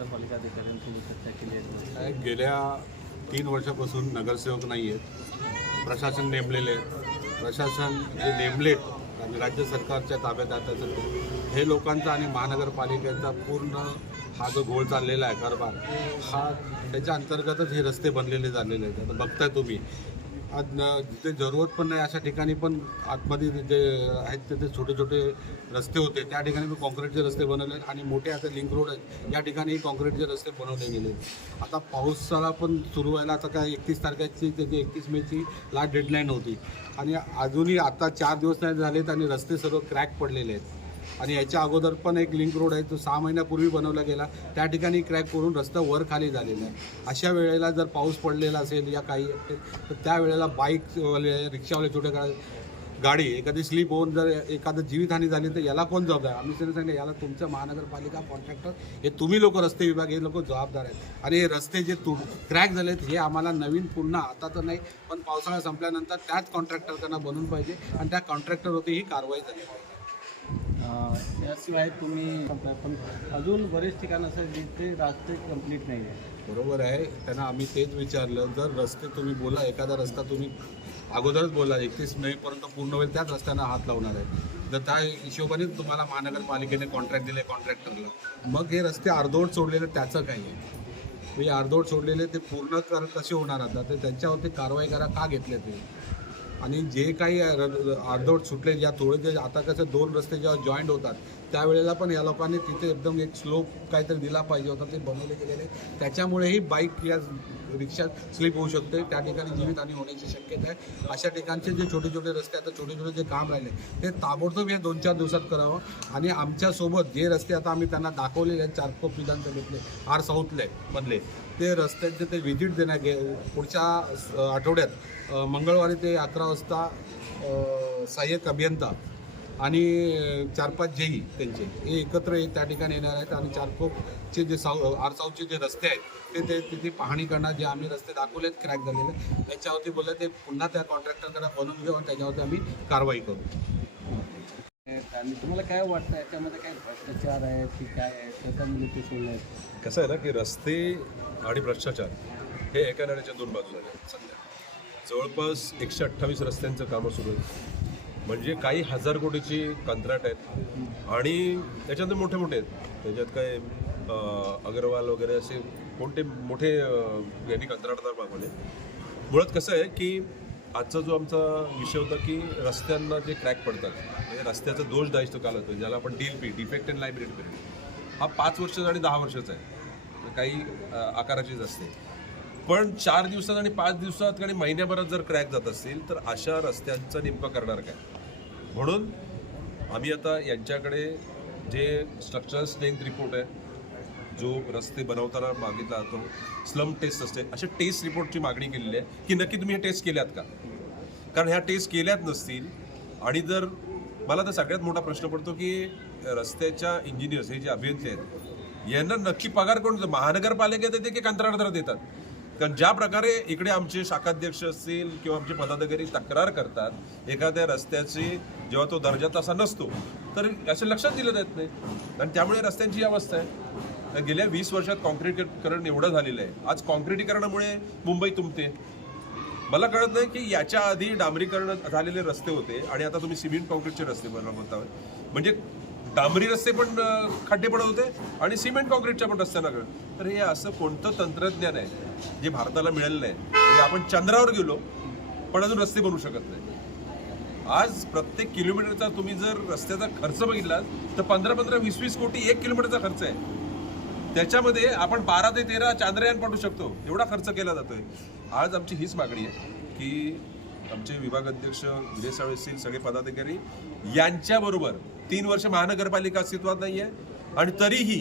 अधिकाऱ्यांसोबत चर्चा केली आहे काय गेल्या तीन वर्षापासून नगरसेवक नाही आहेत. प्रशासन नेमलेले आहेत. प्रशासन जे नेमलेत आणि राज्य सरकारच्या ताब्यात आता हे लोकांचा आणि महानगरपालिकेचा पूर्ण हा जो घोळ चाललेला आहे कारभार हा त्याच्या अंतर्गतच हे रस्ते बनलेले झालेले आहेत. आता बघताय तुम्ही आज जिथे जरूरत पण नाही अशा ठिकाणी पण आतमध्ये जे आहेत तिथे छोटे छोटे रस्ते होते. त्या ठिकाणी पण कॉन्क्रीटचे रस्ते बनवले आहेत आणि मोठे आता लिंक रोड आहेत. या ठिकाणी कॉन्क्रीटचे रस्ते बनवले गेले आहेत. आता पावसाळा पण सुरू व्हायला आता काय एकतीस तारखेची त्याची एकतीस मेची लास्ट डेडलाईन होती आणि अजूनही आता चार दिवस नाही झालेत आणि रस्ते सर्व क्रॅक पडलेले आहेत. आणि याच्या अगोदर पण एक लिंक रोड आहे तो सहा महिन्यापूर्वी बनवला गेला. त्या ठिकाणी क्रॅक करून रस्ता वर खाली झालेला आहे. अशा वेळेला जर पाऊस पडलेला असेल या काही असेल तर त्यावेळेला बाईकवाले रिक्षावाले छोटे गा गाडी एखादी स्लिप होऊन जर एखादं जीवितहानी झाली तर याला कोण जबाबदार आम्ही त्यांनी सांगितलं याला तुमचं महानगरपालिका कॉन्ट्रॅक्टर हे तुम्ही लोक रस्ते विभाग हे लोक जबाबदार आहेत. आणि हे रस्ते जे तु क्रॅक झालेत हे आम्हाला नवीन पुन्हा आता तर नाही पण पावसाळा संपल्यानंतर त्याच कॉन्ट्रॅक्टरकडनं बनवून पाहिजे. आणि त्या कॉन्ट्रॅक्टरवरती ही कारवाई झाली पाहिजे. याशिवाय तुम्ही पण अजून बरेच ठिकाण असं जिथे रस्ते कंप्लीट नाही आहे बरोबर आहे. त्यांना आम्ही तेच विचारलं. जर रस्ते तुम्ही बोला एखादा रस्ता तुम्ही अगोदरच बोला एकतीस मेपर्यंत पूर्ण होईल त्याच रस्त्यांना हात लावणार आहे जर त्या हिशोबाने तुम्हाला महानगरपालिकेने कॉन्ट्रॅक्ट दिले कॉन्ट्रॅक्टरला मग हे रस्ते अर्धवट सोडलेले त्याचं काही आहे. हे अर्धवट सोडलेले ते पूर्ण कर कसे होणार आता? ते त्यांच्यावरती कारवाई करा का घेतले ते? आणि जे काही अर्धवट सुटले या थोडे जे आता कसं दोन रस्ते जेव्हा जॉईंट होतात त्यावेळेला पण या लोकांनी तिथे एकदम एक स्लोप काहीतरी दिला पाहिजे होता ते बनवले गेलेले. त्याच्यामुळेही बाईक या रिक्षा स्लिप होऊ शकते. त्या ठिकाणी जीवितहानी होण्याची शक्यता आहे. अशा ठिकाणचे जे छोटे छोटे रस्ते आता छोटे छोटे जे काम राहिले ते ताबडतोब या दोन चार दिवसात करावं. आणि आमच्यासोबत जे रस्ते आता आम्ही त्यांना दाखवलेले आहेत चारकोप विधानसभेतले आर साऊथले मधले ते रस्त्यांचे ते व्हिजिट देण्यात घे पुढच्या आठवड्यात मंगळवारी ते अकरा वाजता सहाय्यक अभियंता आणि चार पाच जेई त्यांचे. हे एकत्र ये- त्या ठिकाणी येणार आहेत आणि चारकोपचे जे साऊ आर साऊथचे जे रस्ते आहेत ते ते तिथे पाहणी करणार जे आम्ही रस्ते दाखवलेत क्रॅक झालेले त्याच्यावरती बोलले ते पुन्हा त्या कॉन्ट्रॅक्टरकडे बनवून घेऊ आणि त्याच्यावरती आम्ही कारवाई करू. आणि तुम्हाला काय वाटतं याच्यामध्ये काय भ्रष्टाचार आहे की काय आहे त्याच्यामध्ये ते सोडलं आहे. कसं आहे ना की रस्ते आणि भ्रष्टाचार हे एका नाण्याच्या दोन बाजू झाले सध्या. जवळपास एकशे अठ्ठावीस रस्त्यांचं कामं सुरू आहेत. म्हणजे काही हजार कोटीची कंत्राट आहेत. आणि त्याच्यात मोठे मोठे आहेत. त्याच्यात काय अगरवाल अग्रवाल वगैरे असे कोणते मोठे यांनी कंत्राटदार मागवले मुळात कसं आहे की आजचा जो आमचा विषय होता की रस्त्यांना जे क्रॅक पडतात म्हणजे रस्त्याचा दोष दायित्व काल होतो ज्याला आपण D L P defect and liability period हा पाच वर्षाचा आणि दहा वर्षाचा आहे. काही आकाराचीच असते. पण चार दिवसात आणि पाच दिवसात आणि महिन्याभरात जर क्रॅक जात असतील तर अशा रस्त्यांचं नेमकं करणार काय? म्हणून आम्ही आता यांच्याकडे जे स्ट्रक्चरल स्ट्रेंथ रिपोर्ट आहे जो रस्ते बनवताना मागितला जातो स्लम टेस्ट असते अशा टेस्ट रिपोर्टची मागणी केलेली आहे की नक्की तुम्ही हे टेस्ट केल्यात का कारण ह्या टेस्ट केल्यात नसतील आणि जर मला तर सगळ्यात मोठा प्रश्न पडतो की रस्त्याच्या इंजिनियर्स हे जे अभियंते आहेत यांना नक्की पगार कोण देतं? महानगरपालिका देते की कंत्राटदार देतात कारण ज्या प्रकारे इकडे आमचे शाखाध्यक्ष असतील किंवा आमचे पदाधिकारी तक्रार करतात एखाद्या रस्त्याची जेव्हा तो दर्जा तसा नसतो तर असे लक्षात दिलं जात नाही. आणि त्यामुळे रस्त्यांची अवस्था आहे. गेल्या वीस वर्षात कॉन्क्रीटीकरण एवढं झालेलं आहे. आज कॉन्क्रीटीकरणामुळे मुंबई तुमते मला कळत नाही की याच्या आधी डांबरीकरण झालेले रस्ते होते आणि आता तुम्ही सिमेंट कॉन्क्रीटचे रस्ते बनवत आहोत. म्हणजे डांबरी रस्ते पण खड्डे पडत होते आणि सिमेंट कॉन्क्रीटच्या पण रस्त्यांना कळत तर हे असं कोणतं तंत्रज्ञान आहे जे भारताला मिळेल नाही? म्हणजे आपण चंद्रावर गेलो पण अजून रस्ते बनवू शकत नाही. आज प्रत्येक किलोमीटरचा तुम्ही जर रस्त्याचा खर्च बघितला तर पंधरा पंधरा वीस वीस कोटी एक किलोमीटरचा खर्च आहे. त्याच्यामध्ये आपण बारा ते तेरा चांद्रयान पाठवू शकतो. एवढा खर्च केला जातोय. आज आमची हीच मागणी आहे की आमचे विभाग अध्यक्ष विजय साळवे असतील सगळे पदाधिकारी यांच्याबरोबर तीन वर्ष महानगरपालिका अस्तित्वात नाही आहे आणि तरीही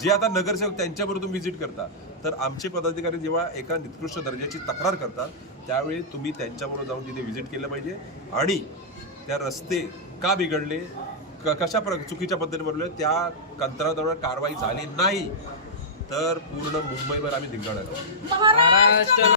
जे आता नगरसेवक त्यांच्याबरोबर तुम्ही व्हिजिट करता तर आमचे पदाधिकारी जेव्हा एका निकृष्ट दर्जाची तक्रार करतात त्यावेळी तुम्ही त्यांच्याबरोबर जाऊन तिथे व्हिजिट केलं पाहिजे. आणि त्या रस्ते का बिघडले क- कशा प्र चुकीच्या पद्धतीने बनवले त्या कंत्राटावर कारवाई झाली नाही तर पूर्ण मुंबईवर आम्ही धिंगाणार